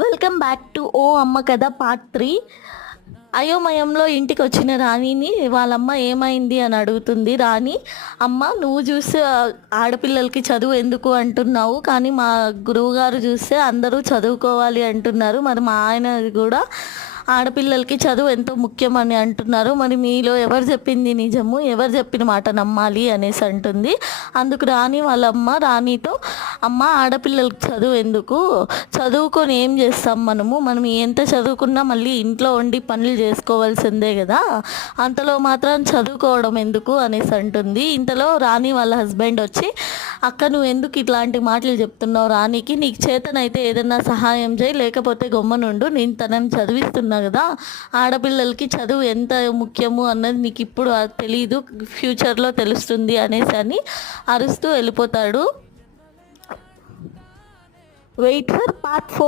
Welcome back to ఓ అమ్మ కథ part three. అయోమయంలో ఇంటికి వచ్చిన రాణిని వాళ్ళమ్మ ఏమైంది? అని అడుగుతుంది రాణి. అమ్మ నువ్వు చూస్తే ఆడపిల్లలకి చదువు ఎందుకు? అంటున్నావు. కానీ మా గురువుగారు చూస్తే అందరూ చదువుకోవాలి అంటున్నారు. మరి మా ఆయన కూడా ఆడపిల్లలకి చదువు ఎంతో ముఖ్యం అని అంటున్నారు. మరి మీలో ఎవరు చెప్పింది నిజము? ఎవరు చెప్పిన మాట నమ్మాలి అనేసి అంటుంది. అందుకు రాణి వాళ్ళ అమ్మ రాణితో అమ్మ ఆడపిల్లలకి చదువు ఎందుకు? చదువుకొని ఏం చేస్తాం మనము? మనం ఎంత చదువుకున్నా మళ్ళీ ఇంట్లో ఉండి పనులు చేసుకోవాల్సిందే కదా? అంతలో మాత్రం చదువుకోవడం ఎందుకు? అనేసి అంటుంది. ఇంతలో రాణి వాళ్ళ హస్బెండ్ వచ్చి అక్క నువ్వు ఎందుకు ఇట్లాంటి మాటలు చెప్తున్నావు? రాణికి నీకు చేతనైతే ఏదైనా సహాయం చేయి లేకపోతే గొమ్మనుండు నేను తనని చదివిస్తున్నా కదా ఆడపిల్లలకి చదువు ఎంత ముఖ్యము అన్నది నీకు ఇప్పుడు తెలీదు ఫ్యూచర్లో తెలుస్తుంది అనేసి అని అరుస్తూ వెళ్ళిపోతాడు. Wait for part four